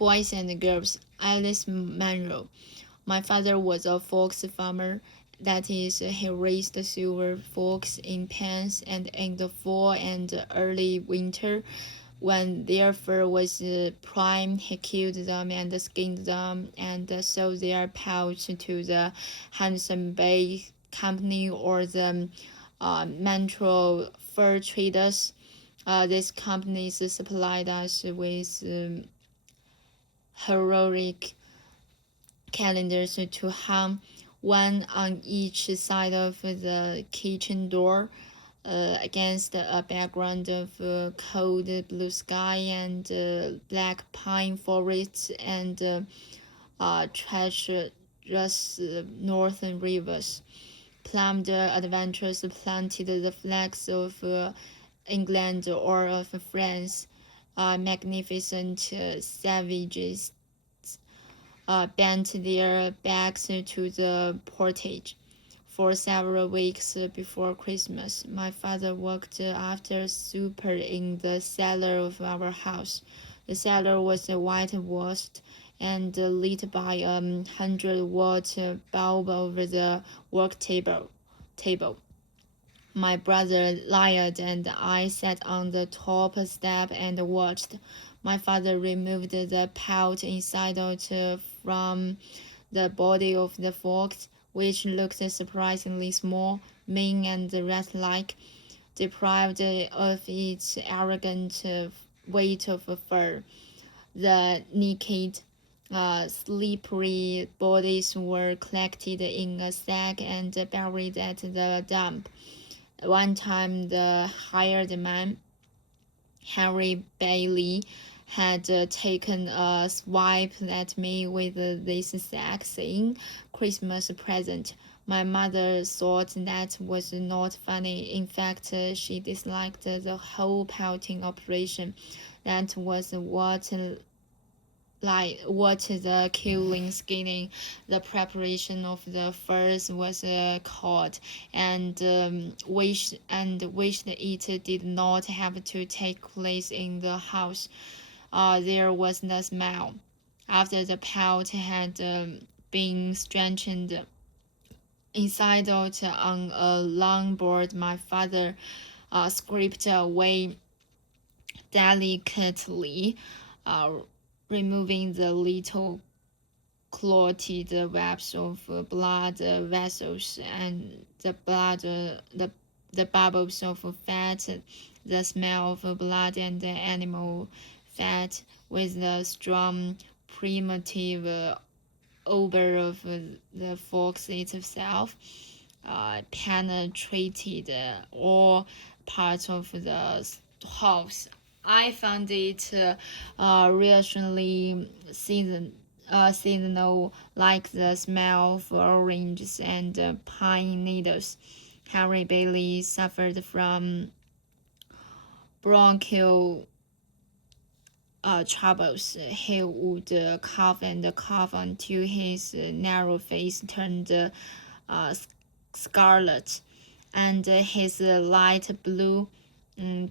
Boys and girls, Alice Munro. My father was a fox farmer. That is, he raised silver fox in pens, and in the fall and early winter, when their fur was prime, he killed them and skinned them and sold their pelts to the Hudson Bay Company or the Montreal fur traders. These companies supplied us with heroic calendars to hang, one on each side of the kitchen door, against a background of cold blue sky and black pine forests and treacherous northern rivers. Plumed adventurers planted the flags of England or of France. Magnificent savages bent their backs to the portage. For several weeks before Christmas, my father worked after supper in the cellar of our house. The cellar was whitewashed and lit by a 100-watt bulb over the work table. My brother Lyad and I sat on the top step and watched. My father removed the pelt inside out from the body of the fox, which looked surprisingly small, mean, and rat-like, deprived of its arrogant weight of fur. The naked, slippery bodies were collected in a sack and buried at the dump. One time, the hired man, Henry Bailey, had taken a swipe at me with this sack, saying, "Christmas present." My mother thought that was not funny. In fact, she disliked the whole pelting operation. That was what the killing, skinning, the preparation of the furs was called, and wished it did not have to take place in the house. There was the smell. After the pelt had been strengthened inside out on a long board, my father scraped away delicately, uh, removing the little clotted webs of blood vessels and the bubbles of fat, the smell of blood and animal fat, with the strong primitive odor of the fox itself, penetrated all parts of the house. I found it reassuringly seasonal, like the smell of oranges and pine needles. Henry Bailey suffered from bronchial troubles. He would cough and cough until his narrow face turned scarlet, and his light blue,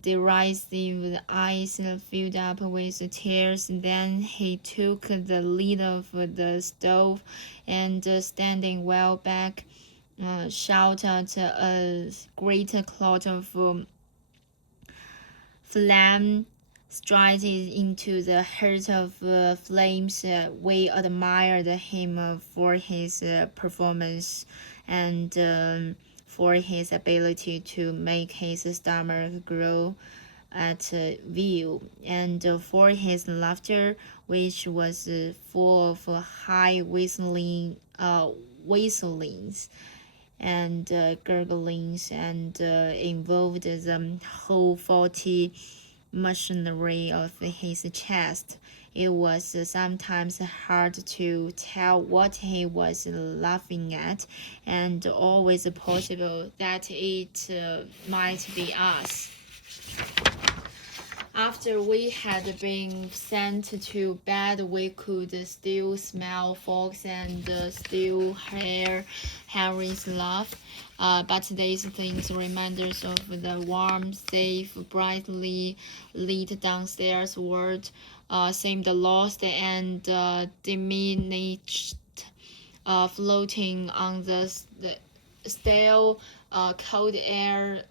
derisive eyes filled up with tears. Then he took the lid of the stove and, standing well back, shot out a great cloud of flame straight into the heart of flames. We admired him for his performance and for his ability to make his stomach grow at view, and for his laughter, which was full of high whistlings and gurglings, and involved the whole faulty machinery of his chest. It was sometimes hard to tell what he was laughing at, and always possible that it might be us. After we had been sent to bed, we could still smell fox and still hear Henry's laugh. But these things, reminders of the warm, safe, brightly lit downstairs world, seemed lost and diminished, floating on the stale, cold air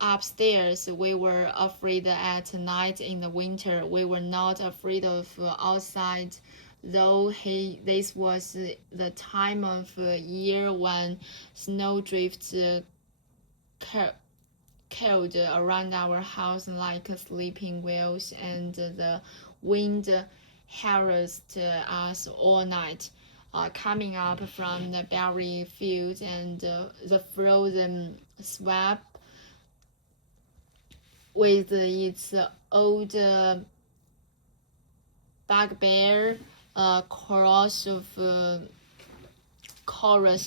upstairs. We were afraid at night in the winter. We were not afraid of outside, though this was the time of year when snowdrifts curled around our house like sleeping whales, and the wind harassed us all night. Coming up from the berry field, and the frozen swamp with its old bugbear, chorus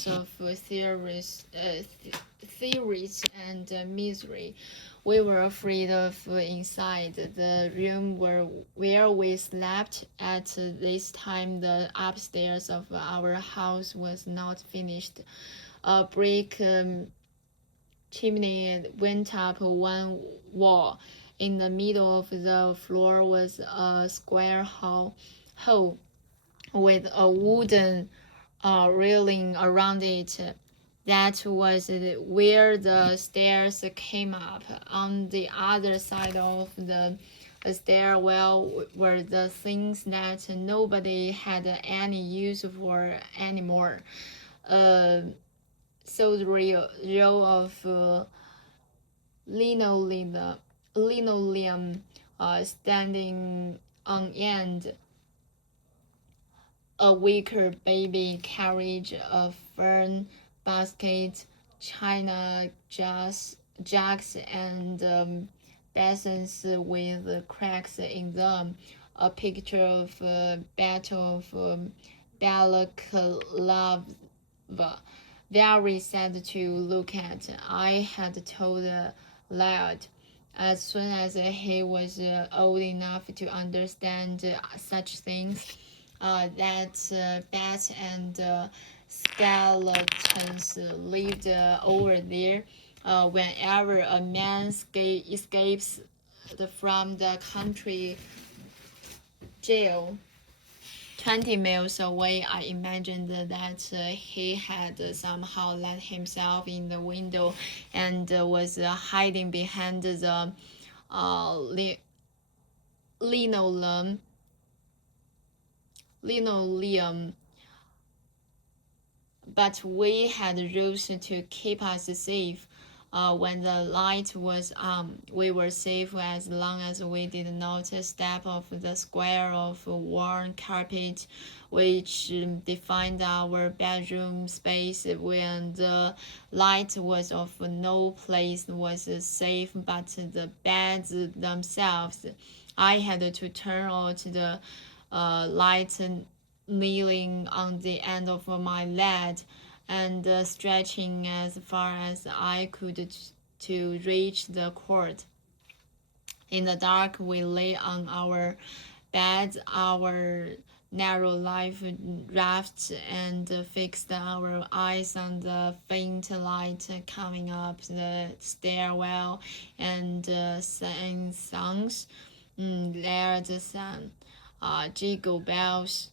of theories and misery. We were afraid of inside. The room where we slept at this time, the upstairs of our house, was not finished. A brick chimney went up one wall. In the middle of the floor was a square hole with a wooden railing around it. That was where the stairs came up. On the other side of the stairwell were the things that nobody had any use for anymore. So the row of linoleum standing on end, a wicker baby carriage, a fern basket, china jugs and basins with cracks in them, a picture of Battle of Balaclava. Very sad to look at. I had told Laird, as soon as he was old enough to understand such things, that bats and skeletons lived over there. Whenever a man escapes from the country jail 20 miles away, I imagined that he had somehow let himself in the window and was hiding behind the linoleum linoleum, but we had rules to keep us safe. When the light was on, we were safe as long as we did not step off the square of worn carpet which defined our bedroom space. When the light was off, no place was safe but the beds themselves. I had to turn out the light, kneeling on the end of my leg and stretching as far as I could to reach the court. In the dark, we lay on our beds, our narrow life rafts, and fixed our eyes on the faint light coming up the stairwell and sang songs. There's the sun, jingle bells,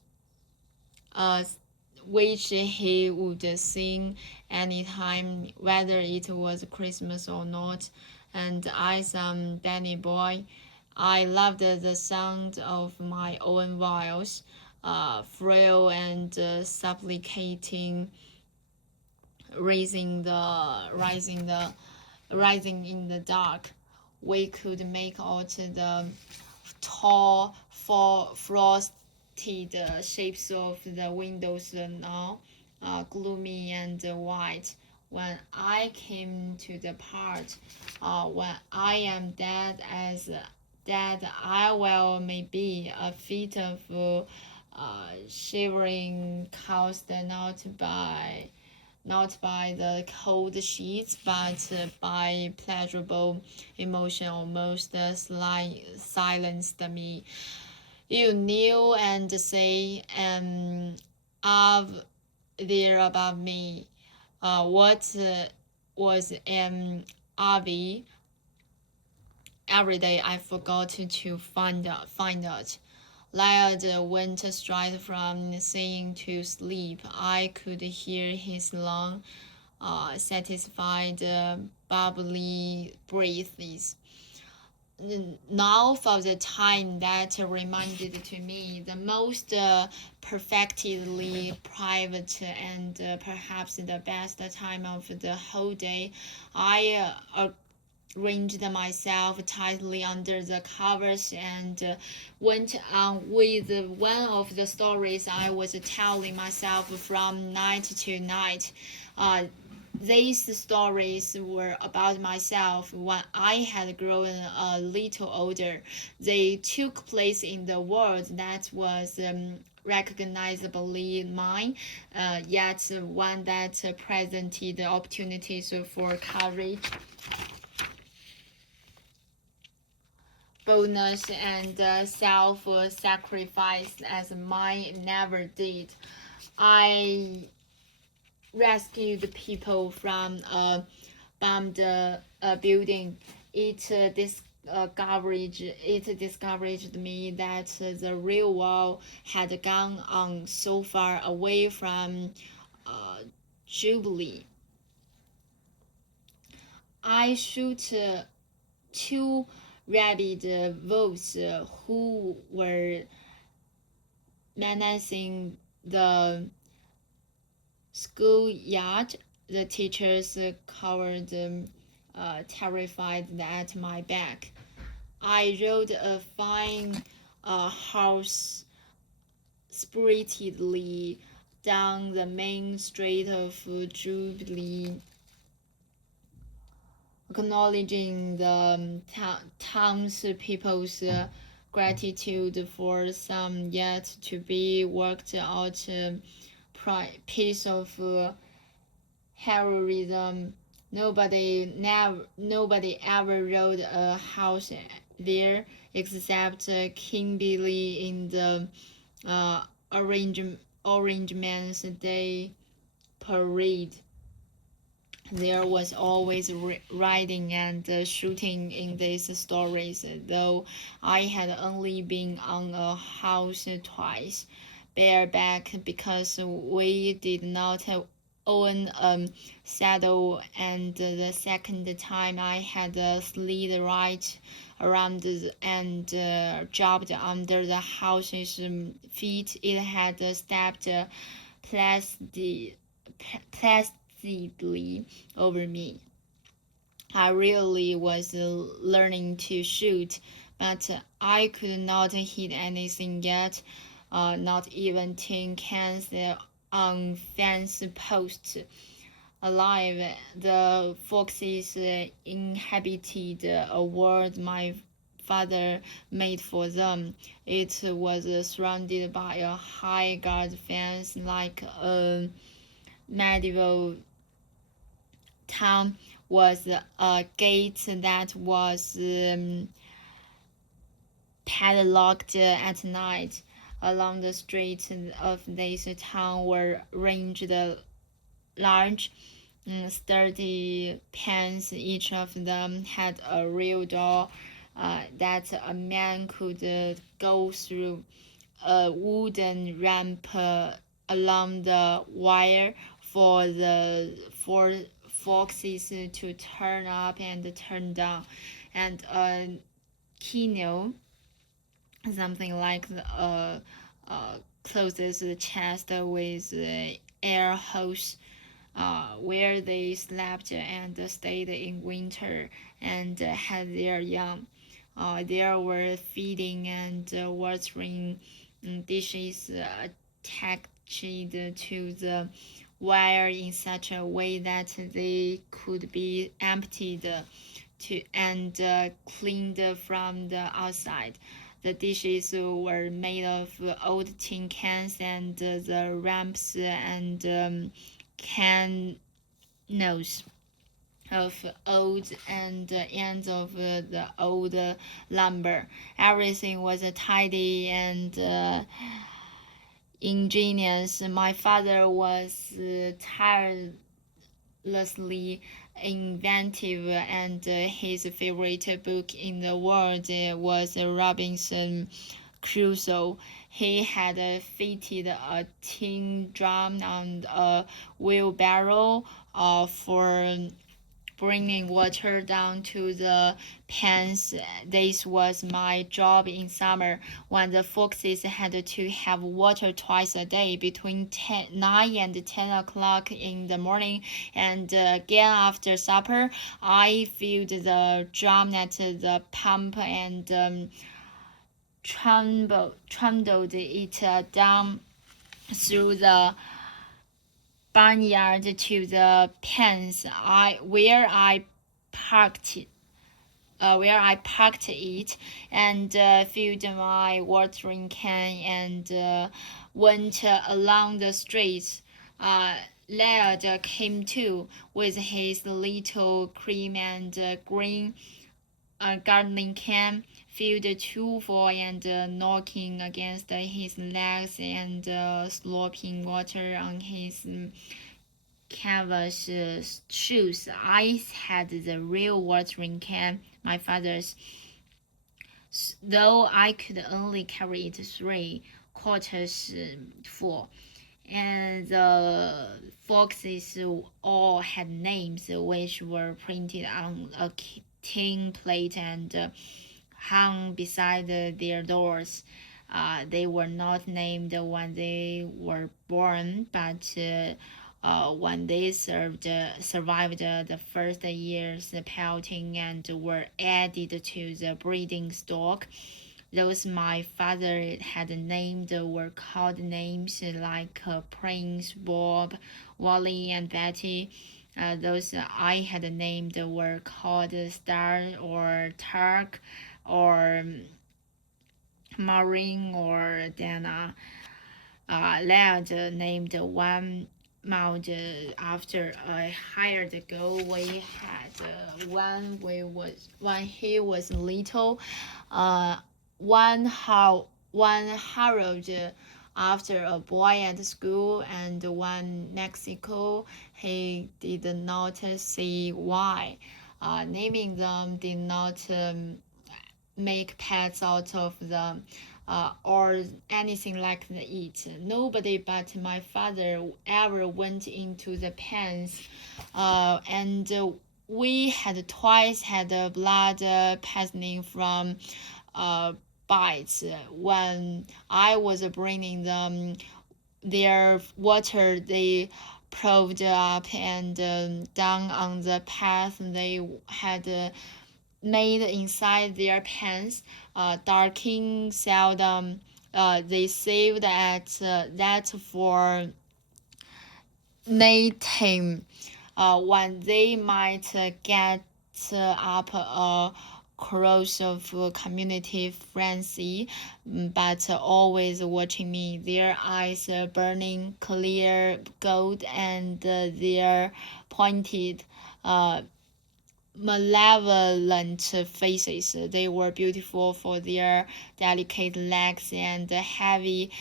uh, which he would sing anytime, whether it was Christmas or not. And I, some Danny boy, I loved the sound of my own voice, frail and supplicating, rising in the dark. We could make out the tall, frosted shapes of the windows now, gloomy and white. When I came to the part, when I am dead I well may be, a fit of shivering caused not by the cold sheets, but by pleasurable emotion almost silenced me. You kneel and say, up there above me. What was Avi? Every day I forgot to find out. Lloyd went straight from singing to sleep. I could hear his long, satisfied, bubbly breathes. Now for the time that reminded to me the most perfectly private and perhaps the best time of the whole day. I arranged myself tightly under the covers and went on with one of the stories I was telling myself from night to night. Uh, these stories were about myself when I had grown a little older. They took place in the world that was recognizably mine, yet one that presented opportunities for courage, boldness, and self-sacrifice as mine never did. I rescued people from a bombed building. It discouraged me that the real world had gone on so far away from uh, Jubilee. I shoot two rabid wolves who were menacing the schoolyard. The teachers cowered, terrified at my back. I rode a fine horse spiritedly down the main street of Jubilee, acknowledging the townspeople's gratitude for some yet to be worked out piece of heroism. Nobody ever rode a house there except King Billy in the uh, Orange Orange Man's Day parade. There was always riding and shooting in these stories, though I had only been on a house twice, bareback, because we did not own a saddle, and the second time I had slid right around and dropped under the house's feet. It had stepped plastic placidly over me. I really was learning to shoot, but I could not hit anything yet, not even tin cans on fence posts. Alive, the foxes inhabited a world my father made for them. It was surrounded by a high guard fence like a medieval town, was a gate that was padlocked at night. Along the streets of this town were ranged large, sturdy pens. Each of them had a real door that a man could go through. A wooden ramp along the wire for foxes to turn up and turn down, and a keynote, something like closes the chest with air holes, where they slept and stayed in winter and had their young. There were feeding and watering dishes attached to the wire in such a way that they could be emptied and cleaned from the outside. The dishes were made of old tin cans, and the ramps and cannons of old and ends of the old lumber. Everything was tidy and ingenious. My father was tirelessly inventive, and his favorite book in the world was Robinson Crusoe. He had fitted a tin drum on a wheelbarrow for bringing water down to the pens. This was my job in summer when the foxes had to have water twice a day between 9 and 10 o'clock in the morning and again after supper. I filled the drum at the pump and trundled it down through the barnyard to the pens where I parked it and filled my watering can and went along the streets. Laird came too with his little cream and green gardening can filled too full and knocking against his legs and slopping water on his canvas shoes. I had the real watering can, my father's, though I could only carry it 3/4 full. And the foxes all had names which were printed on a tin plate and hung beside their doors. They were not named when they were born, but when they survived the first year's pelting and were added to the breeding stock. Those my father had named were called names like Prince, Bob, Wally, and Betty. Those I had named were called Star or Turk or Maureen or Dana. Laird named one mound after a hired girl we had when he was little. Uh, one Harold after a boy at school, and one Mexico. He did not see why. Naming them did not make pets out of them. Or anything like it. Nobody but my father ever went into the pens, and we had twice had blood poisoning from bites when I was bringing them their water. They proved up and down on the path they had made inside their pens. Darking seldom. They saved at that for nighttime, when they might get up a cross of community frenzy, but always watching me, their eyes burning clear gold and their pointed malevolent faces. They were beautiful for their delicate legs and heavy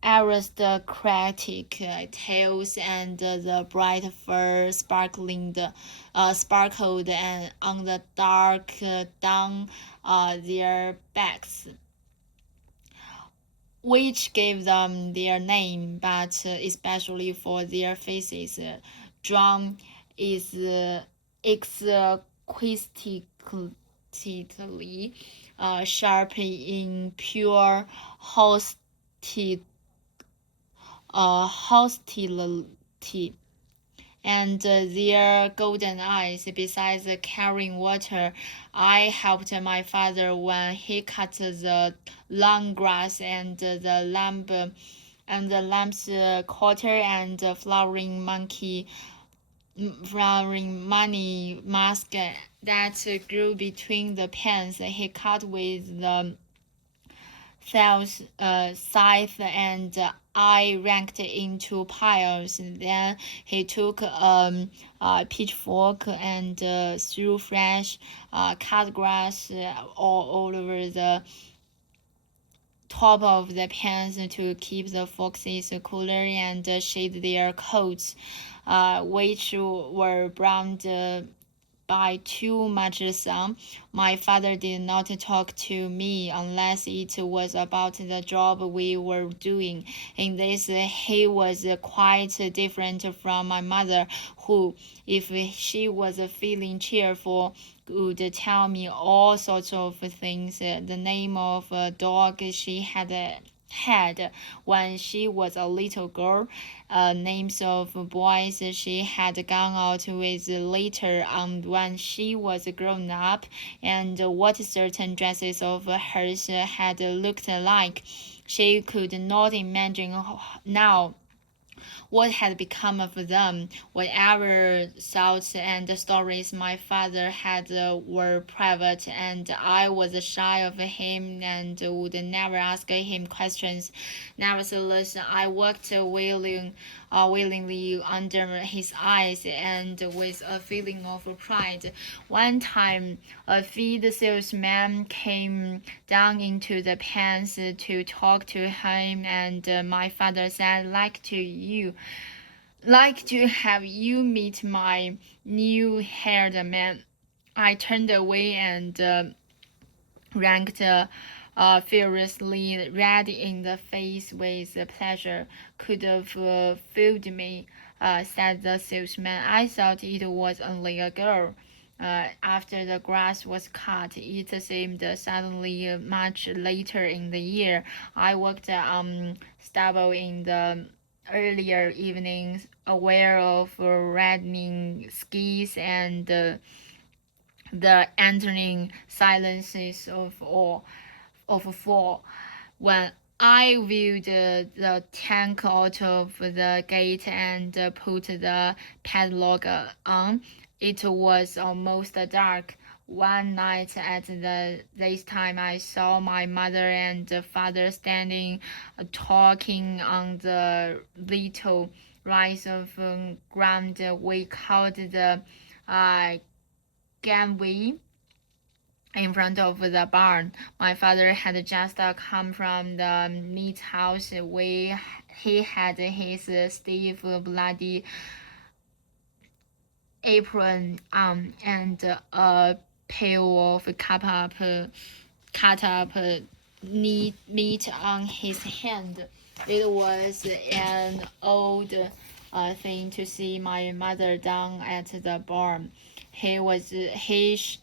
aristocratic tails, and the bright fur sparkled and on the dark down their backs, which gave them their name, but especially for their faces. John is exquisitely sharp in pure hostility, and their golden eyes. Besides carrying water, I helped my father when he cut the long grass and the lamb's quarter and flowering money mask that grew between the pens. He cut with the scythe and I ranked into piles. Then he took a pitchfork and threw fresh cut grass all over the top of the pens to keep the foxes cooler and shade their coats, which were browned by too much sun. My father did not talk to me unless it was about the job we were doing. In this, he was quite different from my mother, who, if she was feeling cheerful, would tell me all sorts of things. The name of a dog she had when she was a little girl, names of boys she had gone out with later on when she was grown up, and what certain dresses of hers had looked like. She could not imagine now what had become of them. Whatever thoughts and stories my father had were private, and I was shy of him and would never ask him questions. Nevertheless, I worked willingly under his eyes and with a feeling of pride. One time, a feed salesman came down into the pens to talk to him, and my father said, like to have you meet my new hired man. I turned away and ranked furiously red in the face with pleasure. Could have fooled me, said the salesman. I thought it was only a girl. After the grass was cut, it seemed suddenly much later in the year. I worked stubble in the earlier evenings, aware of reddening skies and the entering silences of fall. When I viewed the tank out of the gate and put the padlock on, it was almost dark. One night at this time, I saw my mother and father standing, talking on the little rise of ground we called the gangway in front of the barn. My father had just come from the meat house where he had his stiff, bloody apron on and a pail of cut up meat on his hand. It was an old thing to see my mother down at the barn.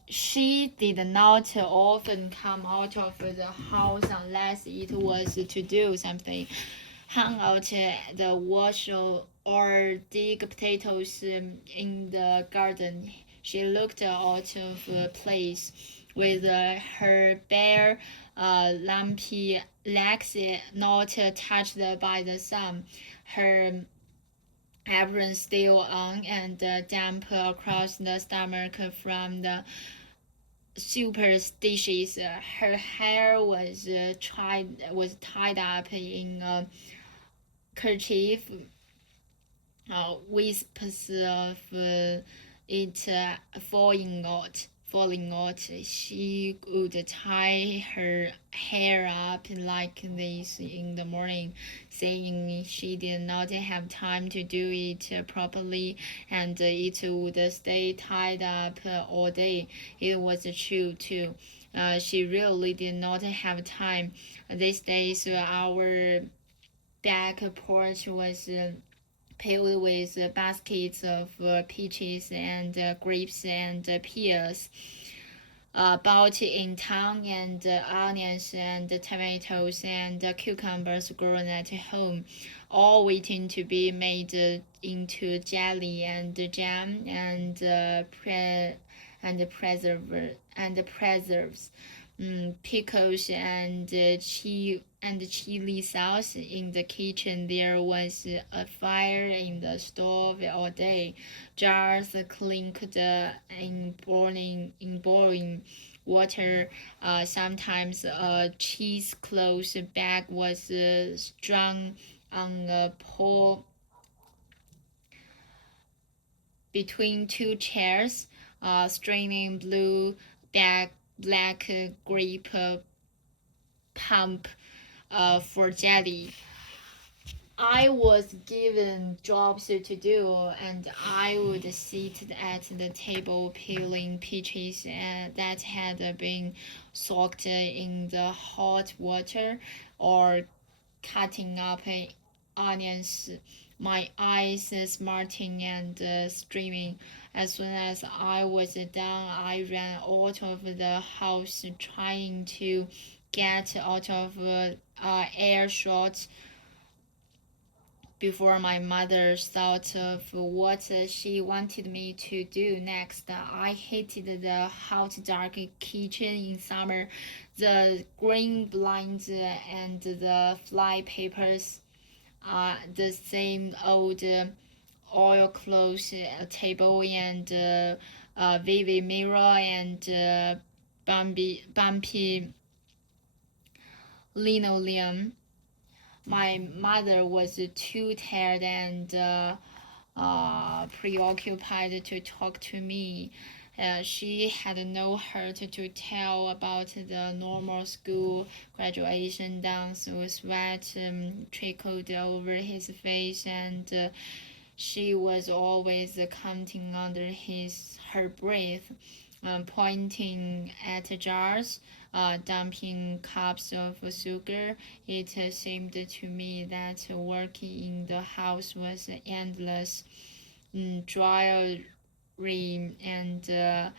She did not often come out of the house unless it was to do something, hang out the wash or dig potatoes in the garden. She looked out of place with her bare, lumpy legs not touched by the sun, her apron still on and damp across the stomach from the superstitious. Her hair was tied up in a kerchief, wisps of it falling out. She would tie her hair up like this in the morning, saying she did not have time to do it properly, and it would stay tied up all day. It was true too. She really did not have time. These days, our back porch was filled with baskets of peaches and grapes and pears bought in town, and onions and tomatoes and cucumbers grown at home, all waiting to be made into jelly and jam and preserves, pickles and chili sauce in the kitchen. There was a fire in the stove all day. Jars clinked in boiling water. Sometimes a cheesecloth bag was strung on a pole between two chairs, straining black grape pump for jelly. I was given jobs to do, and I would sit at the table peeling peaches that had been soaked in the hot water, or cutting up onions, my eyes smarting and streaming. As soon as I was done, I ran out of the house trying to get out of earshot before my mother thought of what she wanted me to do next. I hated the hot, dark kitchen in summer, the green blinds and the fly papers, the same old oilcloth table and vivid mirror and bumpy linoleum. My mother was too tired and preoccupied to talk to me. She had no heart to tell about the normal school graduation dance. Sweat trickled over his face, and she was always counting under her breath, pointing at jars, dumping cups of sugar. It seemed to me that working in the house was endless, dreary, and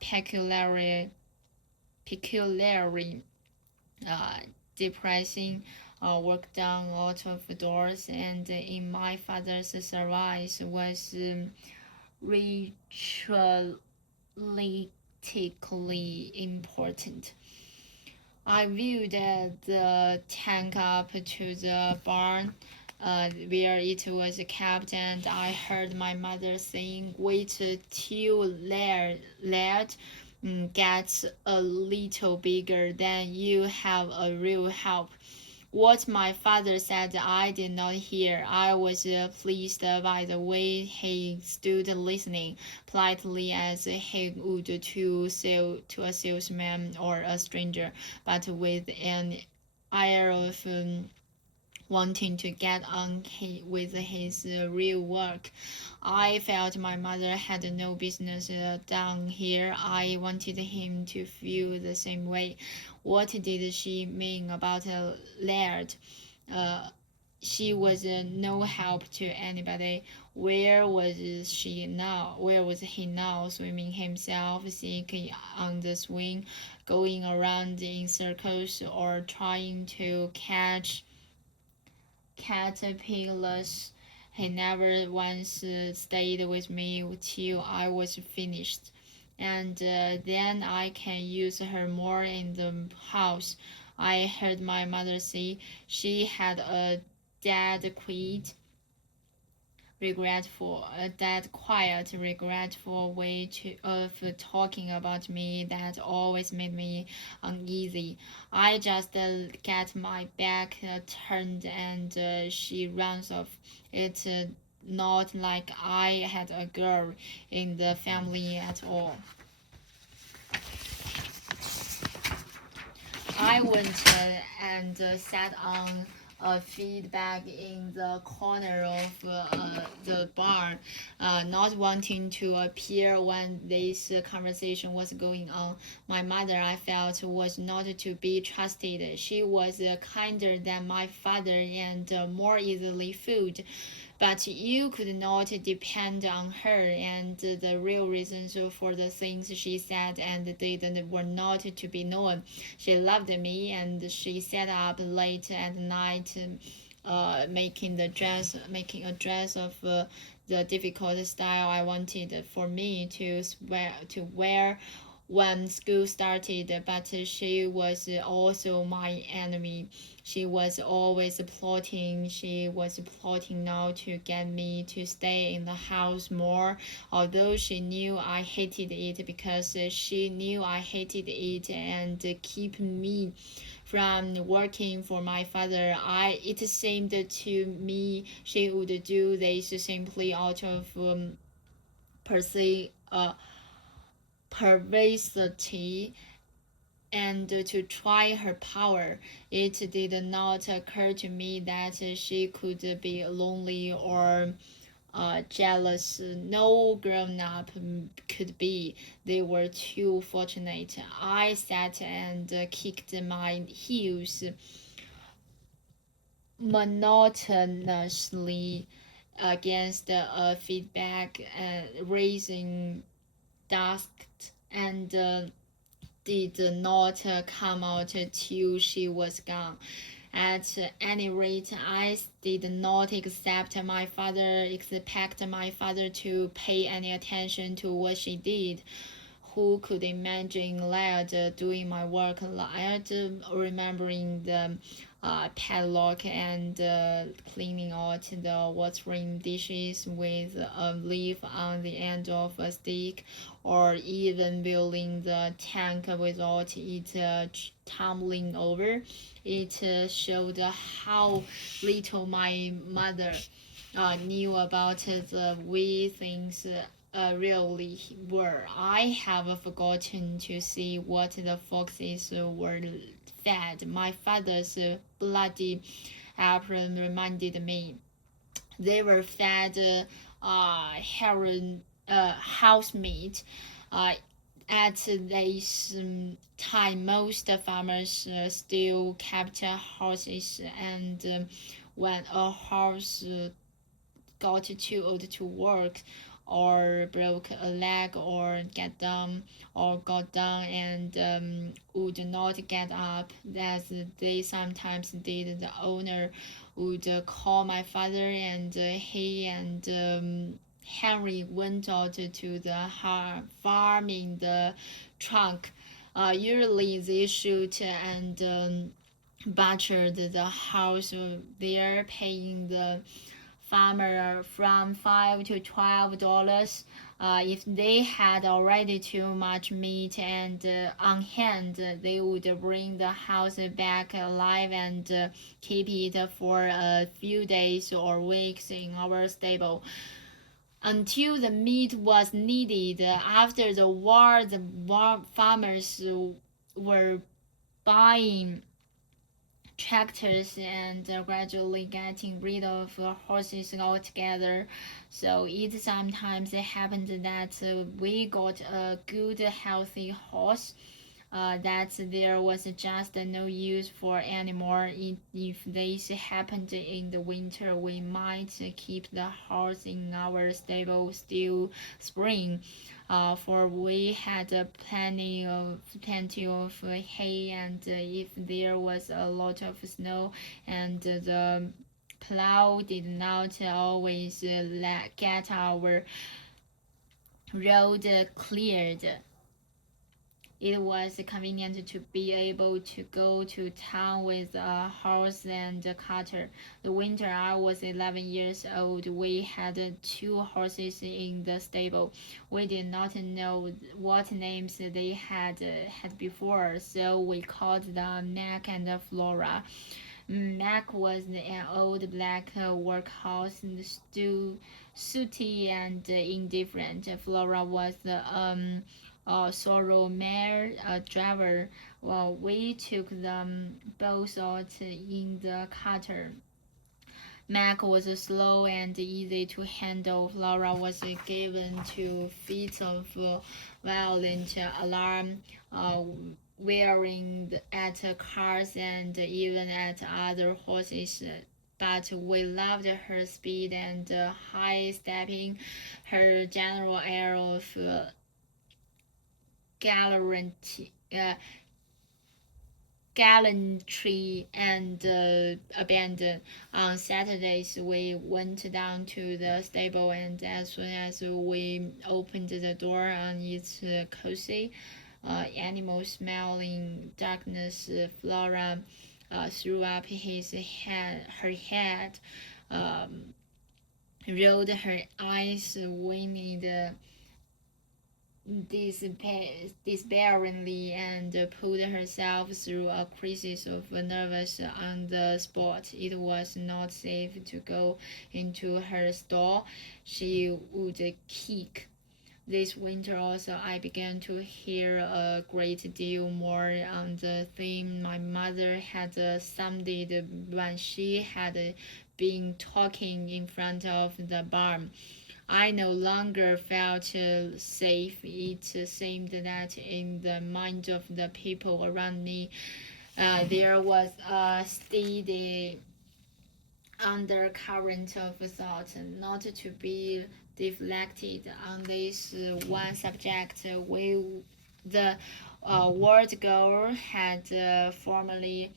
peculiarly uh, depressing. Work done out of doors, and in my father's service was ritualistically important. I viewed the tank up to the barn where it was kept, and I heard my mother saying, "Wait till Laird gets a little bigger, then you have a real help." What my father said I did not hear. I was pleased by the way he stood listening, politely as he would to a salesman or a stranger, but with an air of wanting to get on with his real work. I felt my mother had no business down here. I wanted him to feel the same way. What did she mean about Laird? Uh, she was no help to anybody. Where was she now? Where was he now? Swimming himself, sick on the swing, going around in circles, or trying to catch caterpillars. He never once stayed with me till I was finished. And then I can use her more in the house. I heard my mother say she had a dead quit regretful, that quiet, regretful way of talking about me that always made me uneasy. I just get my back turned, and she runs off. It's not like I had a girl in the family at all. I went and sat on a feedback in the corner of the bar, not wanting to appear when this conversation was going on. My mother, I felt, was not to be trusted. She was kinder than my father and more easily fooled. But you could not depend on her, and the real reasons for the things she said and did were not to be known. She loved me, and she sat up late at night, making a dress of the difficult style I wanted for me to wear when school started. But she was also my enemy. She was always plotting. She was plotting now to get me to stay in the house more, although she knew I hated it, because she knew I hated it and keep me from working for my father. It seemed to me she would do this simply out of perse- uh, perversity, and to try her power. It did not occur to me that she could be lonely or jealous. No grown up could be. They were too fortunate. I sat and kicked my heels monotonously against a feedback, raising dusked and did not come out till she was gone. At any rate, I did not expect my father to pay any attention to what she did. Who could imagine Laird doing my work? Laird remembering the padlock and cleaning out the watering dishes with a leaf on the end of a stick, or even building the tank without it tumbling over. It showed how little my mother knew about the way things really were. I have forgotten to see what the foxes were fed. My father's bloody apron reminded me. They were fed heron house meat. Uh, at this time, most farmers still kept horses, and when a horse got too old to work, or broke a leg, or got down and would not get up, as they sometimes did, the owner would call my father, and he and Henry went out to the farm in the trunk. Usually they shoot and butchered the house there, paying the farmer from $5 to $12. If they had already too much meat and on hand, they would bring the house back alive and keep it for a few days or weeks in our stable until the meat was needed. After the war, farmers were buying tractors and gradually getting rid of horses altogether. So it sometimes happened that we got a good healthy horse that there was just no use for anymore. If this happened in the winter, we might keep the horse in our stable till spring, for we had plenty of hay, and if there was a lot of snow and the plow did not always get our road cleared, it was convenient to be able to go to town with a horse and a cutter. The winter I was 11 years old, we had two horses in the stable. We did not know what names they had before, so we called them Mac and Flora. Mac was an old black workhorse, still sooty and indifferent. Flora was sorrow mare driver. Well, we took them both out in the cutter. Mac was slow and easy to handle. Flora was given to fits of violent alarm, wearing at cars and even at other horses. But we loved her speed and high stepping, her general air of gallantry, gallantry and abandon. On Saturdays, we went down to the stable, and as soon as we opened the door on its cozy, animal smelling darkness, Flora threw up her head, um, rolled her eyes, whinnied despairingly, and pulled herself through a crisis of nerves on the spot. It was not safe to go into her stall. She would kick This winter also I began to hear a great deal more on the theme my mother had sounded when she had been talking in front of the barn. I no longer felt safe. It seemed that in the minds of the people around me, there was a steady undercurrent of thought, not to be deflected on this one subject. The word girl had formerly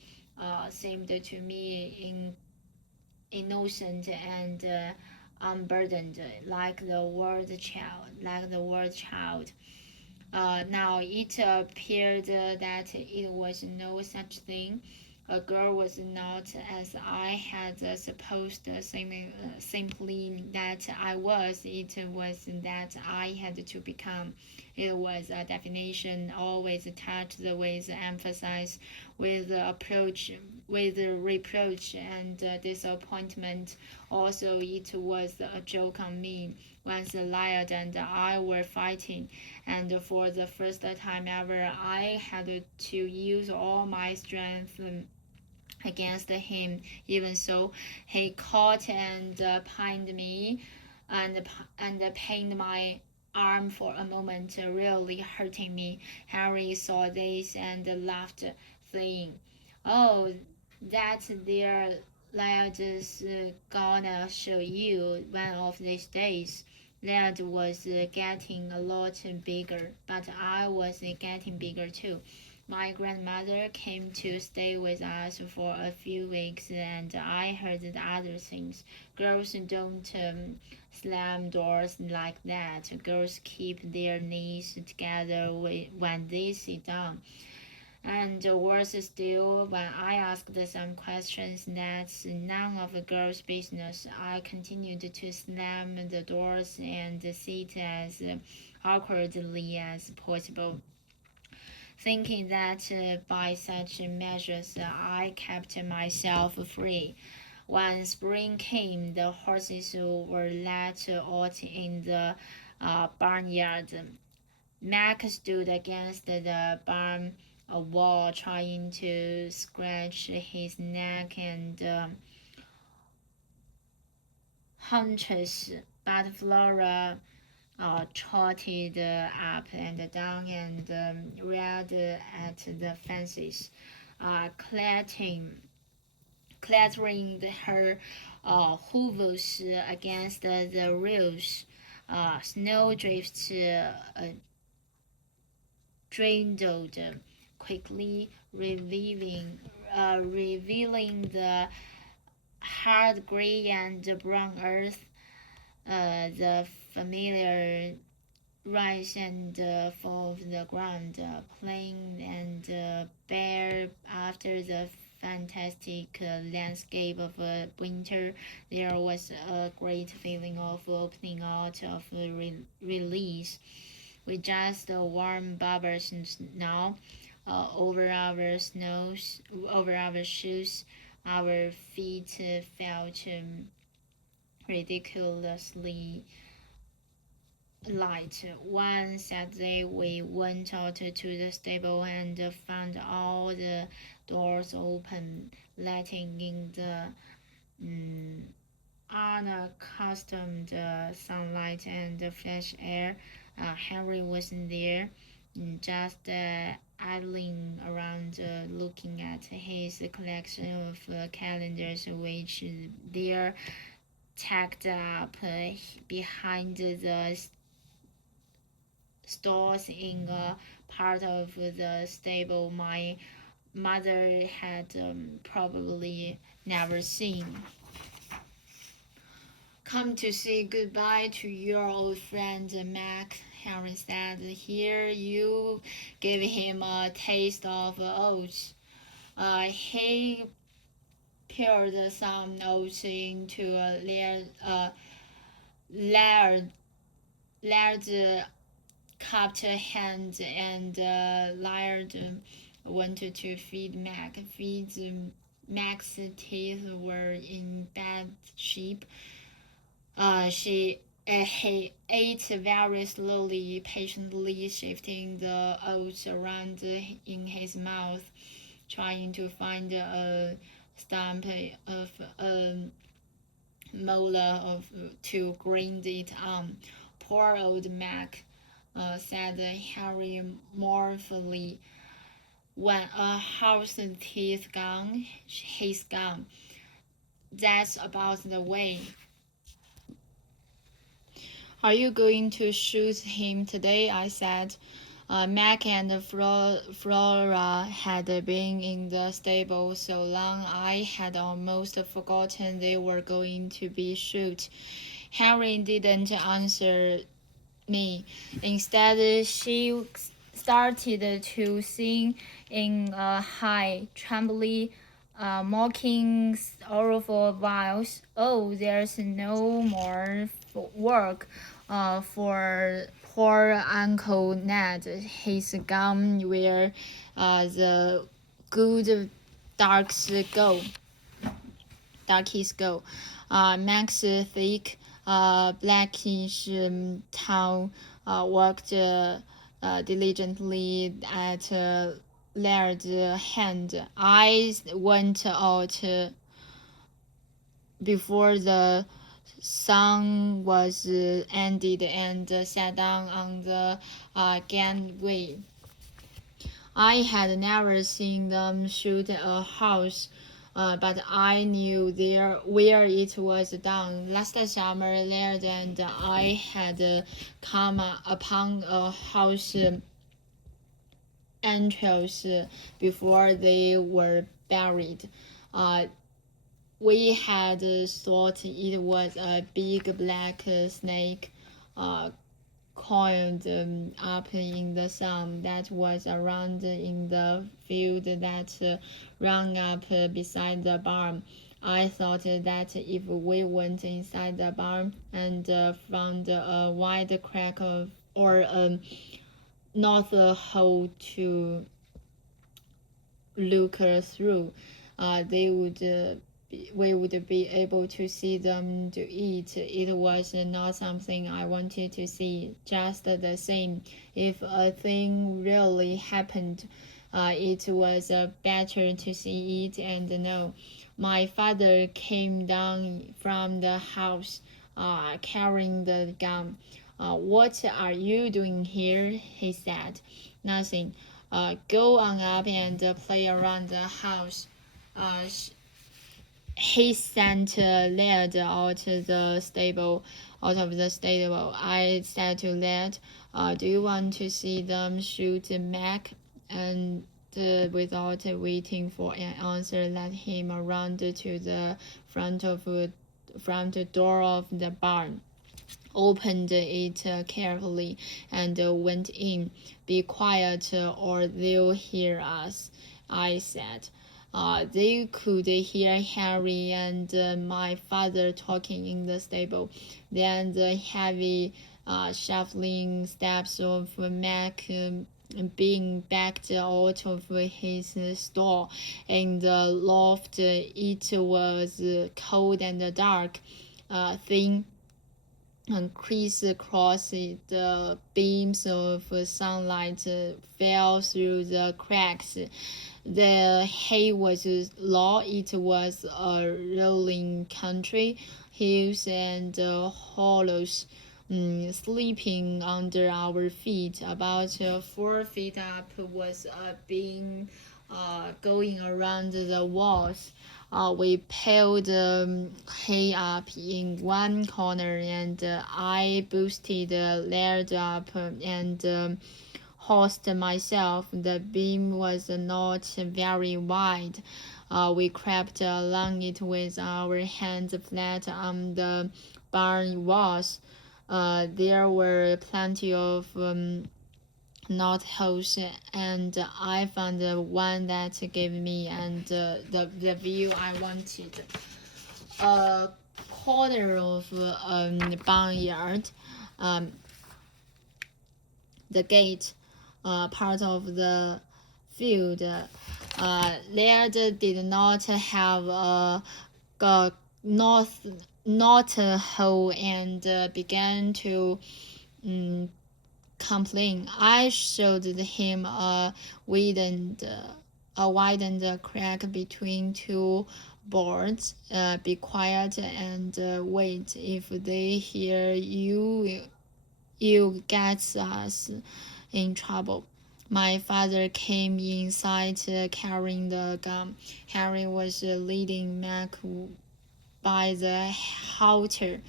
seemed to me innocent and unburdened, like the word child. Now it appeared that it was no such thing. A girl was not, as I had supposed, simply that I was. It was that I had to become. It was a definition always touched with emphasis, with approach, with reproach and disappointment. Also, it was a joke on me. Once Lyad and I were fighting, and for the first time ever, I had to use all my strength against him. Even so, he caught and pinned me, and pained my arm for a moment, really hurting me. Harry saw this and laughed, saying, "Oh, that's their Led's gonna show you one of these days." Led was getting a lot bigger, but I was getting bigger too. My grandmother came to stay with us for a few weeks, and I heard the other things. Girls don't slam doors like that. Girls keep their knees together when they sit down. And worse still, when I asked some questions that's none of the girls' business, I continued to slam the doors and sit as awkwardly as possible, thinking that by such measures I kept myself free. When spring came, the horses were let out in the barnyard. Mac stood against the barn wall, trying to scratch his neck and haunches, but Flora trotted up and down and reared at the fences, clattering, clattering her hooves against the rails. Snowdrifts dwindled quickly, revealing the hard gray and brown earth, the familiar rise and fall of the ground, plain and bare after the fantastic landscape of winter. There was a great feeling of opening out, of release. We just warm bubbles now over our over our shoes. Our feet felt ridiculously light. One Saturday we went out to the stable and found all the doors open, letting in the unaccustomed sunlight and fresh air. Henry wasn't there, just idling around looking at his collection of calendars, which they're tacked up behind the stalls in a part of the stable my mother had probably never seen. "Come to say goodbye to your old friend Mac," Henry said. "Here you give him a taste of oats." He poured some oats into a large, large cupped hand, and Laird wanted to feed Mac. Mac's teeth were in bad shape. She He ate very slowly, patiently shifting the oats around in his mouth, trying to find a stump of a molar to grind it on. Poor old Mac, said Harry mournfully. When a horse's teeth gone, he's gone. That's about the way. Are you going to shoot him today? I said. Mac and Flora had been in the stable so long I had almost forgotten they were going to be shot. Henry didn't answer me. Instead, she started to sing in a high, trembly, mocking, sorrowful voice. Oh, there's no more work for poor Uncle Ned. He's gone where the good darkies go. Max thick, blackish town worked diligently at Laird's hand. I went out before the song was ended and sat down on the gangway. I had never seen them shoot a house, but I knew where it was done. Last summer, Laird and I had come upon a house entrails before they were buried. Uh, we had thought it was a big black snake coiled up in the sun that was around in the field that ran up beside the barn. I thought that if we went inside the barn and found a wide crack or a north hole to look through, they would we would be able to see them to eat. It was not something I wanted to see. Just the same, if a thing really happened, it was better to see it and know. My father came down from the house, carrying the gun. What are you doing here? He said. Nothing. Go on up and play around the house. He sent Laird out of the stable. I said to Laird, "Do you want to see them shoot Mac?" And without waiting for an answer, led him around to the front door of the barn, opened it carefully, and went in. Be quiet, or they'll hear us, I said. They could hear Harry and my father talking in the stable. Then the heavy, shuffling steps of Mac being backed out of his stall in the loft. It was cold and dark. Thin and crisscross the beams of sunlight fell through the cracks. The hay was low. It was a rolling country, hills and hollows. Sleeping under our feet, about 4 feet up, was a beam going around the walls. We piled hay up in one corner, and I boosted Laird up and horsed myself. The beam was not very wide. We crept along it with our hands flat on the barn walls. There were plenty of knot holes, and I found the one that gave me and the view I wanted. A corner of barnyard, the gate, part of the field. Laird did not have a north not a hole and began to complain. I showed him a widened crack between two boards. Be quiet and wait. If they hear you, you get us in trouble. My father came inside carrying the gun. Harry was leading Mac by the halter.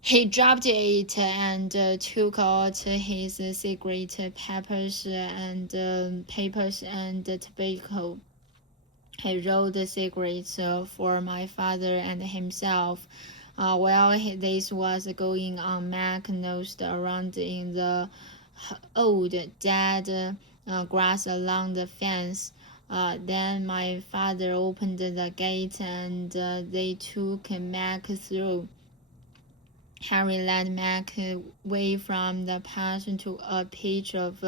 He dropped it and took out his cigarette papers and tobacco. He rolled cigarettes for my father and himself. While this was going on, Mac nosed around in the old dead grass along the fence. Then my father opened the gate and they took Mac through. Harry led Mac away from the path to a patch of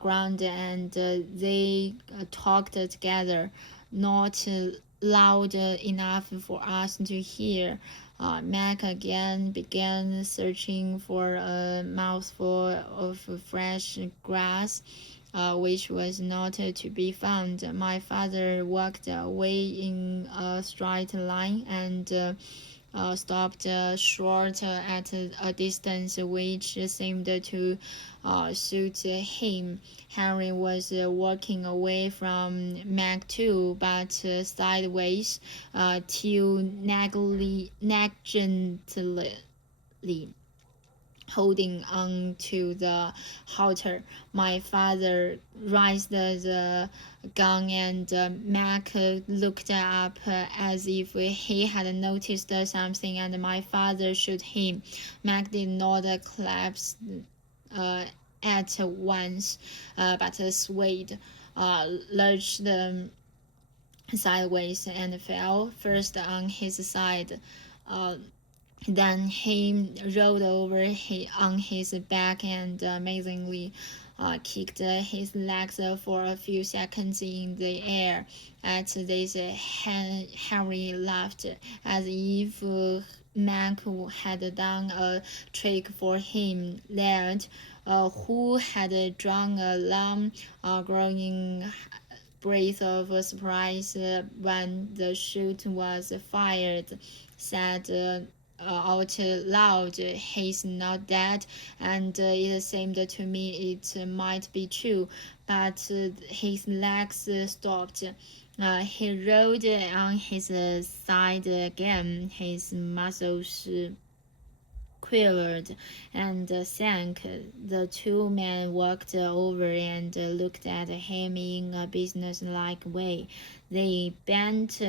ground and they talked together, not loud enough for us to hear. Mac again began searching for a mouthful of fresh grass, which was not to be found. My father walked away in a straight line and stopped short at a distance which seemed to suit him. Henry was walking away from Mac too, but sideways, till negligently holding on to the halter. My father raised the gun and Mac looked up as if he had noticed something and my father shot him. Mac did not collapse at once, but swayed, lurched sideways and fell first on his side. Uh, then he rolled over on his back and amazingly kicked his legs for a few seconds in the air. At this, Harry laughed as if Mac had done a trick for him. Laird, who had drawn a long, groaning breath of surprise when the shot was fired, said out loud, "He's not dead," and it seemed to me it might be true, but his legs stopped. He rolled on his side again. His muscles quivered and sank. The two men walked over and looked at him in a businesslike way. They bent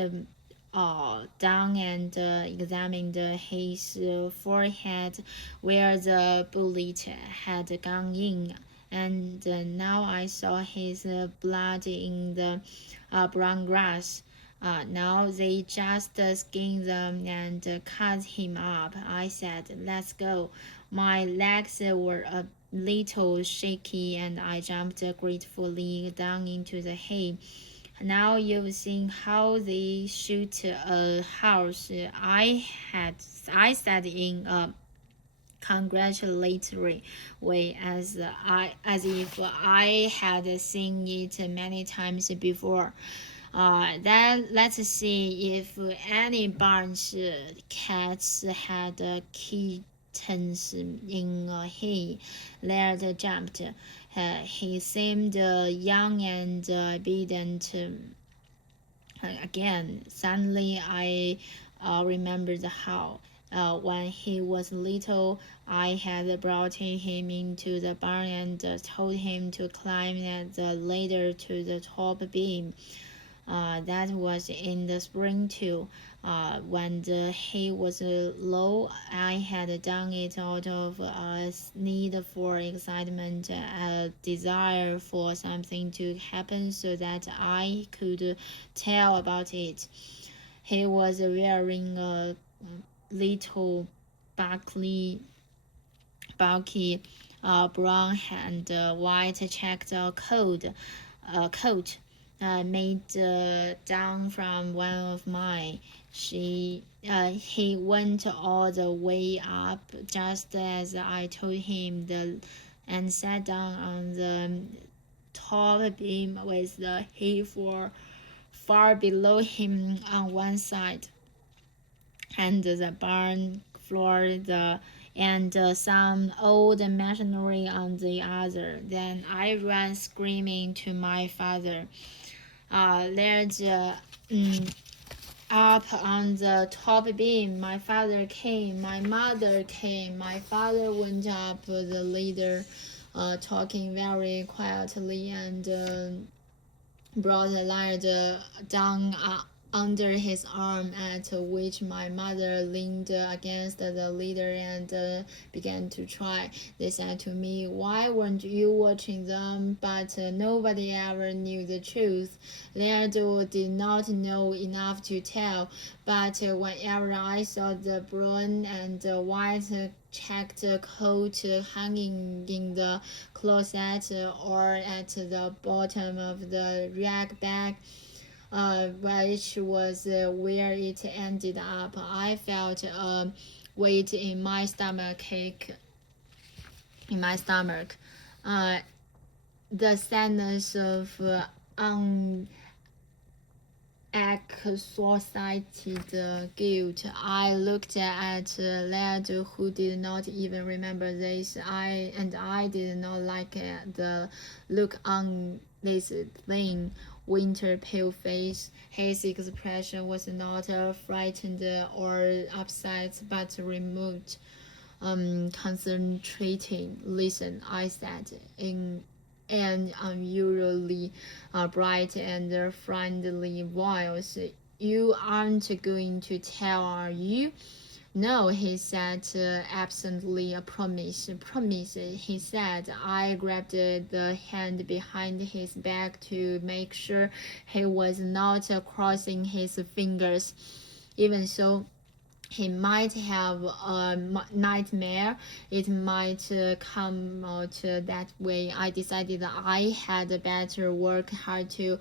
down and examined his forehead where the bullet had gone in. And now I saw his blood in the brown grass. Now they just skinned them and cut him up. I said, "Let's go." My legs were a little shaky and I jumped gratefully down into the hay. Now you've seen how they shoot a horse. I said in a congratulatory way as if I had seen it many times before. Then let's see if any barns cats had kittens in hay. Laird jumped. He seemed young and obedient again. Suddenly, I remembered how. When he was little, I had brought him into the barn and told him to climb the ladder to the top beam. That was in the spring too. When the hay was low, I had done it out of a need for excitement, a desire for something to happen so that I could tell about it. He was wearing a little bulky brown and white checked coat made down from one of mine. He went all the way up just as I told him, and sat down on the top beam with the hay far below him on one side, and the barn floor and some old machinery on the other. Then I ran screaming to my father. There's up on the top beam. My father came. My mother came. My father went up the ladder, talking very quietly, and brought a ladder down under his arm, at which my mother leaned against the ladder and began to try. They said to me, "Why weren't you watching them?" But nobody ever knew the truth. Leonardo did not know enough to tell, but whenever I saw the brown and white checked coat hanging in the closet or at the bottom of the rag bag, which was where it ended up, I felt a weight in my stomach. The sadness of unexhausted guilt. I looked at Lad, who did not even remember this. I did not like the look on this thin, winter pale face. His expression was not frightened or upset, but removed, concentrating. "Listen," I said, in an unusually bright and friendly voice. "You aren't going to tell, are you?" "No," he said absently. "A promise." "Promise," he said. I grabbed the hand behind his back to make sure he was not crossing his fingers. Even so, he might have a nightmare. It might come out that way. I decided I had better work hard to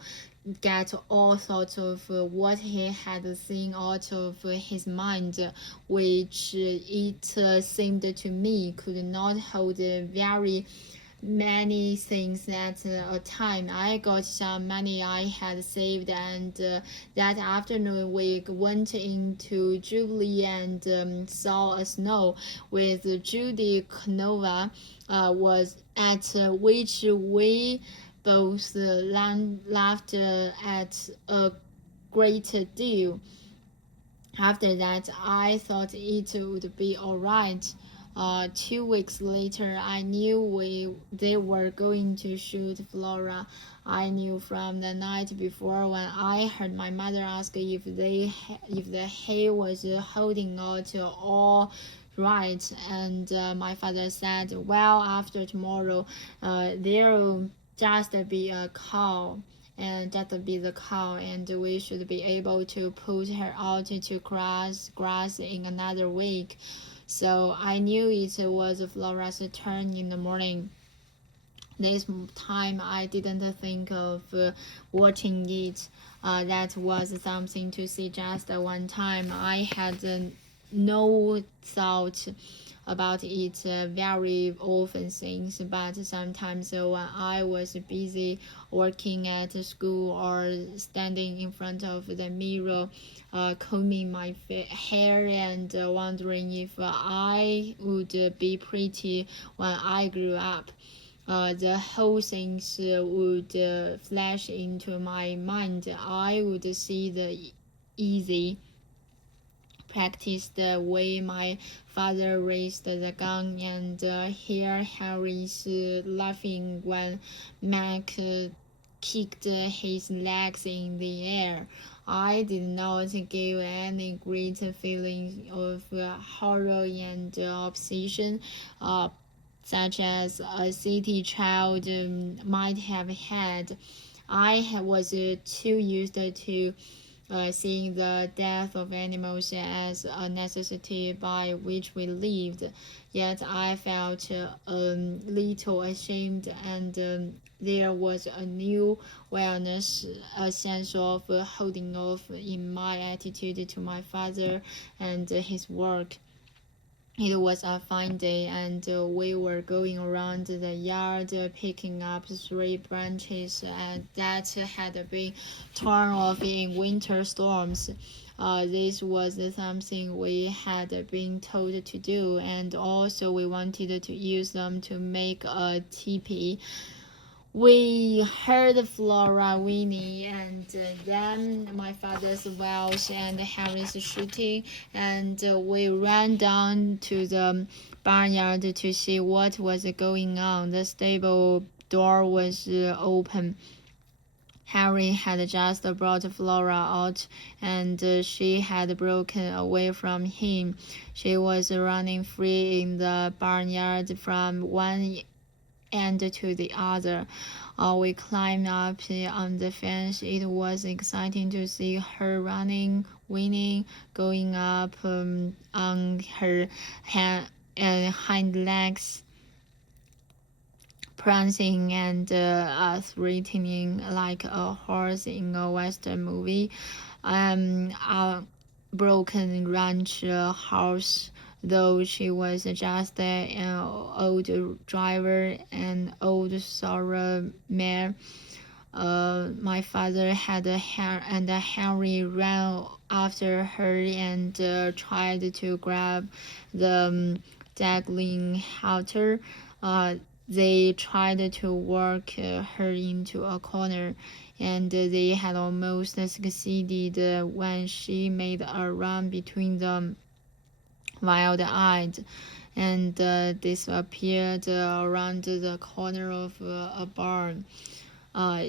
get all sorts of what he had seen out of his mind, which it seemed to me could not hold very many things at a time. I got some money I had saved, and that afternoon we went into Jubilee and saw a snow with Judy Canova, was at which we both laughed at a great deal. After that, I thought it would be all right. 2 weeks later, I knew they were going to shoot Flora. I knew from the night before, when I heard my mother ask if the hay was holding out all right, and my father said, "Well, after tomorrow, there'll just be a cow." And that be the cow, and we should be able to put her out to grass in another week. So I knew it was Flora's turn in the morning. This time I didn't think of watching it. That was something to see just one time. I had no thought about it very often since, but sometimes when I was busy working at school or standing in front of the mirror, combing my hair and wondering if I would be pretty when I grew up, the whole things would flash into my mind. I would see the easy practice the way my father raised the gun, and hear Harris laughing when Mac kicked his legs in the air. I did not give any great feeling of horror and obsession, such as a city child might have had. I was too used to seeing the death of animals as a necessity by which we lived. Yet I felt little ashamed, and there was a new awareness, a sense of holding off in my attitude to my father and his work. It was a fine day, and we were going around the yard picking up three branches that had been torn off in winter storms. This was something we had been told to do, and also we wanted to use them to make a teepee. We heard Flora whinny, and then my father's Welsh and Harry's shooting, and we ran down to the barnyard to see what was going on. The stable door was open. Harry had just brought Flora out, and she had broken away from him. She was running free in the barnyard from one end to the other. We climbed up on the fence. It was exciting to see her running, winning, going up on her hind legs, prancing and threatening like a horse in a western movie. A broken ranch horse, though she was just an old driver, an old sorrel mare. My father had a hair, and Henry ran after her and tried to grab the dangling halter. They tried to work her into a corner, and they had almost succeeded when she made a run between them, wild-eyed, and disappeared around the corner of a barn. Uh,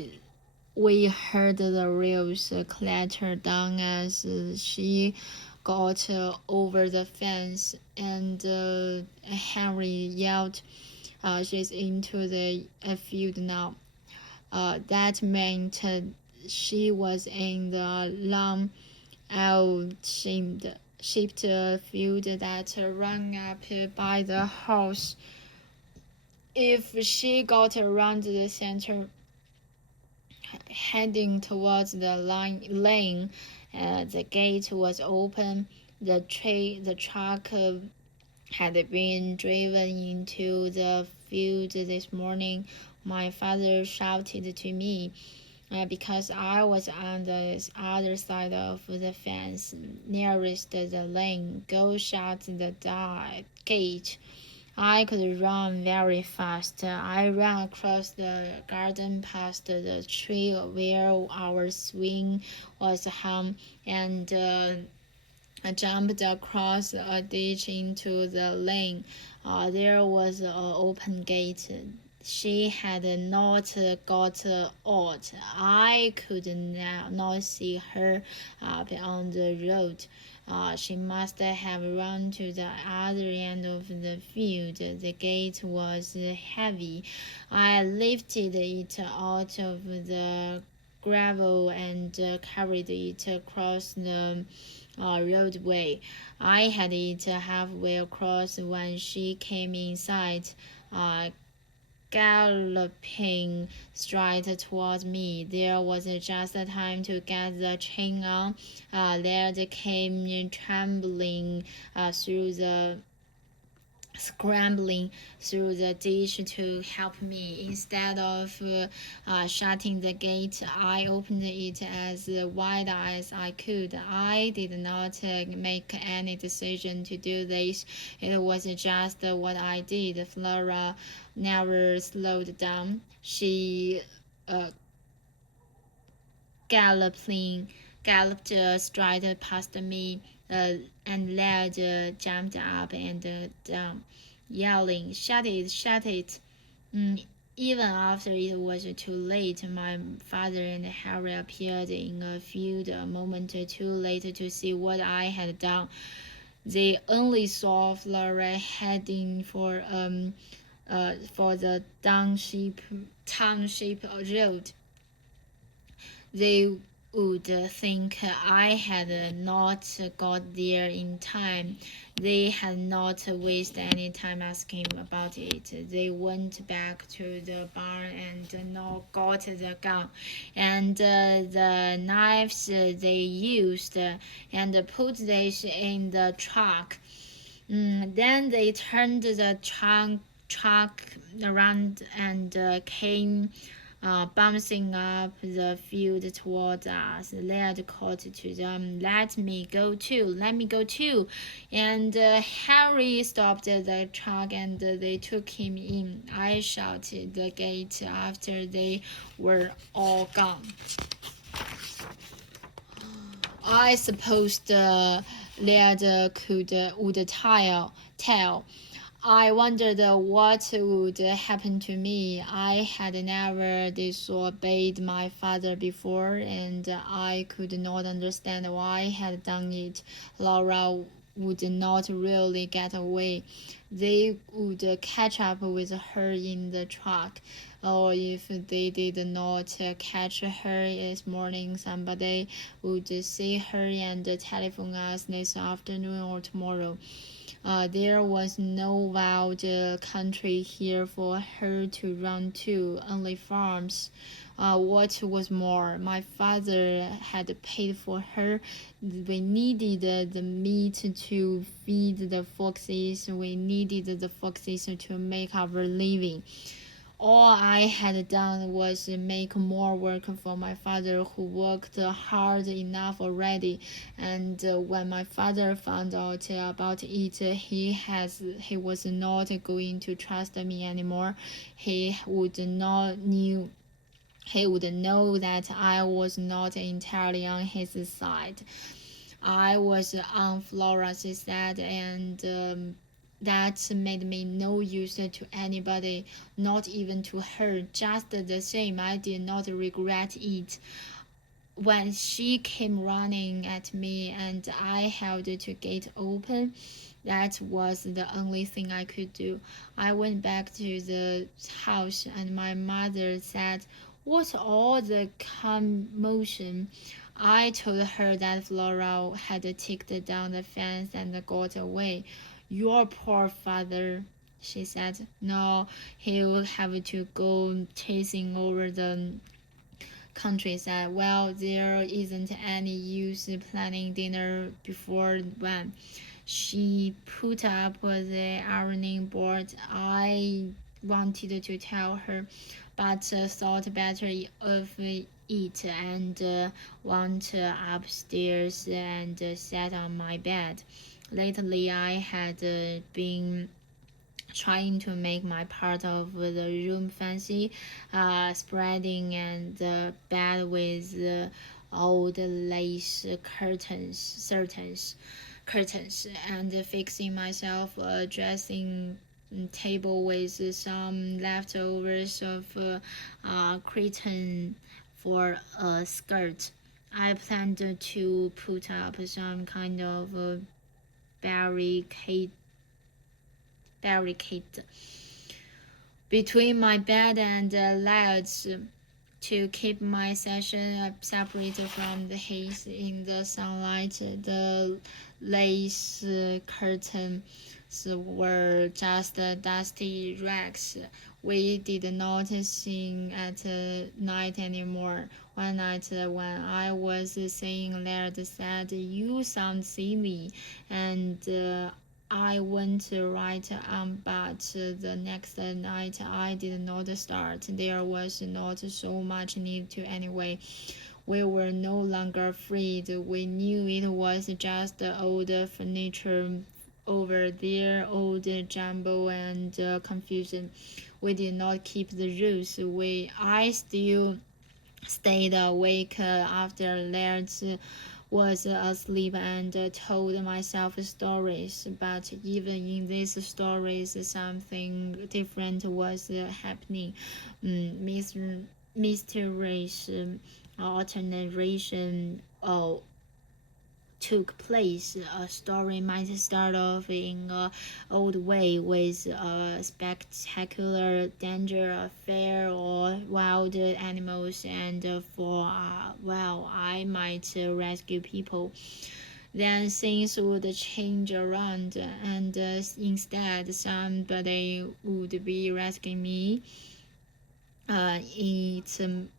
we heard the rails clatter down as she got over the fence, and Henry yelled, "She's into the field now." That meant she was in the long, L-shaped field that ran up by the house. If she got around the center, heading towards the lane, the gate was open. The truck had been driven into the field this morning. My father shouted to me, because I was on the other side of the fence, nearest the lane. "Go shut the gate." I could run very fast. I ran across the garden past the tree where our swing was hung, and I jumped across a ditch into the lane. There was an open gate. She had not got out. I could not see her up on the road. She must have run to the other end of the field. The gate was heavy. I lifted it out of the gravel and carried it across the roadway. I had it halfway across when she came in sight, uh, galloping straight towards me. There was just time to get the chain on. Laird came scrambling through the ditch to help me. Instead of shutting the gate, I opened it as wide as I could. I did not make any decision to do this. It was just what I did. Flora never slowed down. She uh, galloped straight past me, and Laird jumped up and down, yelling, "Shut it, shut it!" Mm, Even after it was too late, my father and Harry appeared in a field a moment too late to see what I had done. They only saw Flora heading for the township road. They would think I had not got there in time. They had not wasted any time asking about it. They went back to the barn and now got the gun and the knives they used and put this in the truck. Then they turned the truck around and came bouncing up the field toward us. Laird called to them, "Let me go too, let me go too." And Harry stopped the truck and they took him in. I shut the gate after they were all gone. I supposed Laird would tell. I wondered what would happen to me. I had never disobeyed my father before, and I could not understand why I had done it. Laura would not really get away. They would catch up with her in the truck. Or if they did not catch her this morning, somebody would see her and telephone us this afternoon or tomorrow. There was no wild country here for her to run to, only farms. What was more, my father had paid for her. We needed the meat to feed the foxes. We needed the foxes to make our living. All I had done was make more work for my father, who worked hard enough already. And when my father found out about it, he was not going to trust me anymore. He would not knew he would know that I was not entirely on his side. I was on Flora's side, and that made me no use to anybody, not even to her. Just the same, I did not regret it. When she came running at me and I held the gate open, that was the only thing I could do. I went back to the house and my mother said, "What's all the commotion?" I told her that Flora had kicked down the fence and got away. "Your poor father," she said. "Now he'll have to go chasing over the countryside. Well, there isn't any use planning dinner before when." She put up the ironing board. I wanted to tell her, but thought better of it and went upstairs and sat on my bed. Lately, I had been trying to make my part of the room fancy, spreading and the bed with old lace curtains, and fixing myself a dressing table with some leftovers of cretonne for a skirt. I planned to put up some kind of barricade barricade between my bed and the lights to keep my section separate from the haze in the sunlight. The lace curtains were just dusty rags. We did not sing at night anymore. One night when I was singing, Laird said, "You sound silly," and I went right on, but the next night I did not start. There was not so much need to anyway. We were no longer afraid. We knew it was just old furniture over there, old jumble and confusion. We did not keep the rules. I still stayed awake after Laird's was asleep and told myself stories, but even in these stories, something different was happening. Mysterious alternation took place. A story might start off in an old way with a spectacular danger, affair, or wild animals, and for well, I might rescue people. Then things would change around, and instead, somebody would be rescuing me. It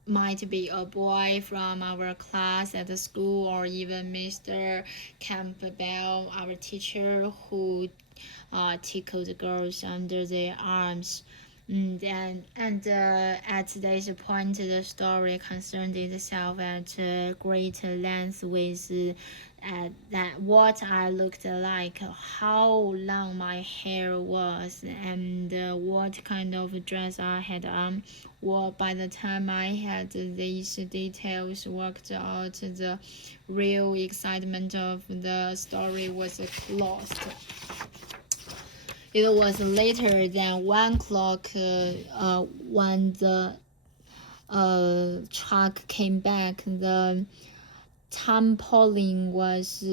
might be a boy from our class at the school, or even Mr. Campbell, our teacher, who tickled girls under their arms. At this point, the story concerned itself at great length with that what I looked like, how long my hair was, and what kind of dress I had on. Well, by the time I had these details worked out, the real excitement of the story was lost. It was later than 1 o'clock when the truck came back. The tarpaulin was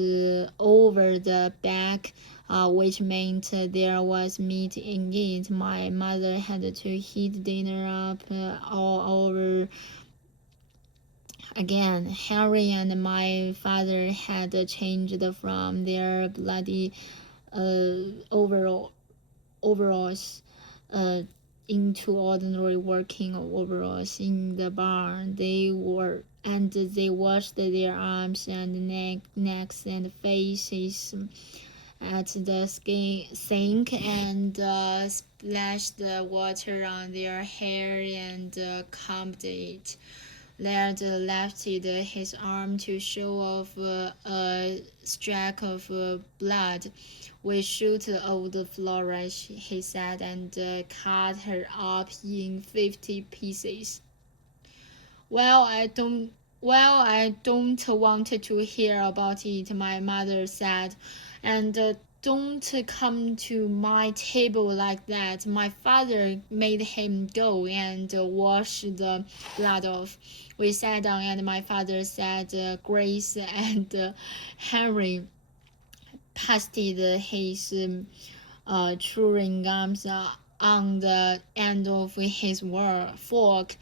over the back, which meant there was meat in it. My mother had to heat dinner up all over again. Henry and my father had changed from their bloody overalls into ordinary working overalls in the barn. They washed their arms and necks and faces at the sink, and splashed water on their hair and combed it. Laird lifted his arm to show off a streak of blood. "We shoot old Flora," he said, "and cut her up in 50 pieces." "Well, I don't want to hear about it," my mother said, "and don't come to my table like that." My father made him go and wash the blood off. We sat down, and my father said grace, and Henry pasted his chewing gums on the end of his fork,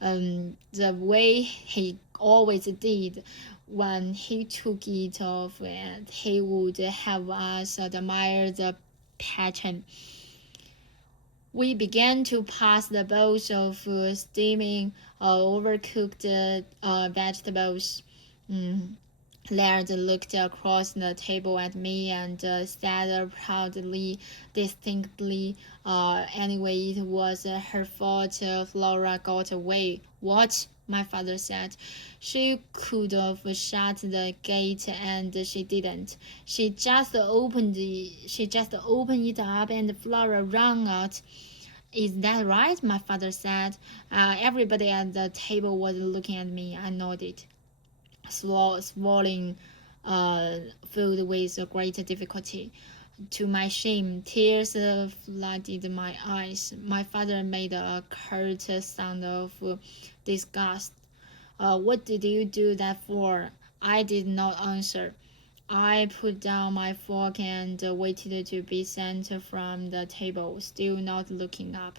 the way he always did when he took it off, and he would have us admire the pattern. We began to pass the bowls of steaming overcooked vegetables. Laird looked across the table at me and said proudly, distinctly, "Anyway, it was her fault Flora got away." "What?" my father said. "She could have shut the gate, and she didn't. She just opened it up, and Flora ran out." "Is that right?" my father said. Everybody at the table was looking at me. I nodded, swallowing food with great difficulty. To my shame, tears flooded my eyes. My father made a curt sound of disgust. "What did you do that for?" I did not answer. I put down my fork and waited to be sent from the table, still not looking up.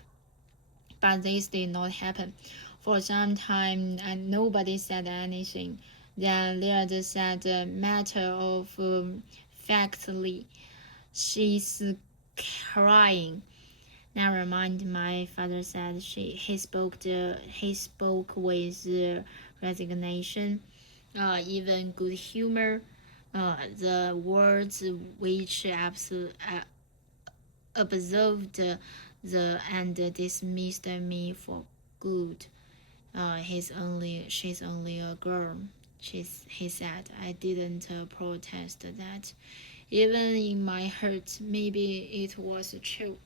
But this did not happen. For some time, and nobody said anything. Then Laird said, matter of factly, "She's crying." "Never mind," my father said. He spoke with resignation, even good humor. The words which absolved and dismissed me for good. She's only a girl," he said. I didn't protest that. Even in my heart, maybe it was true.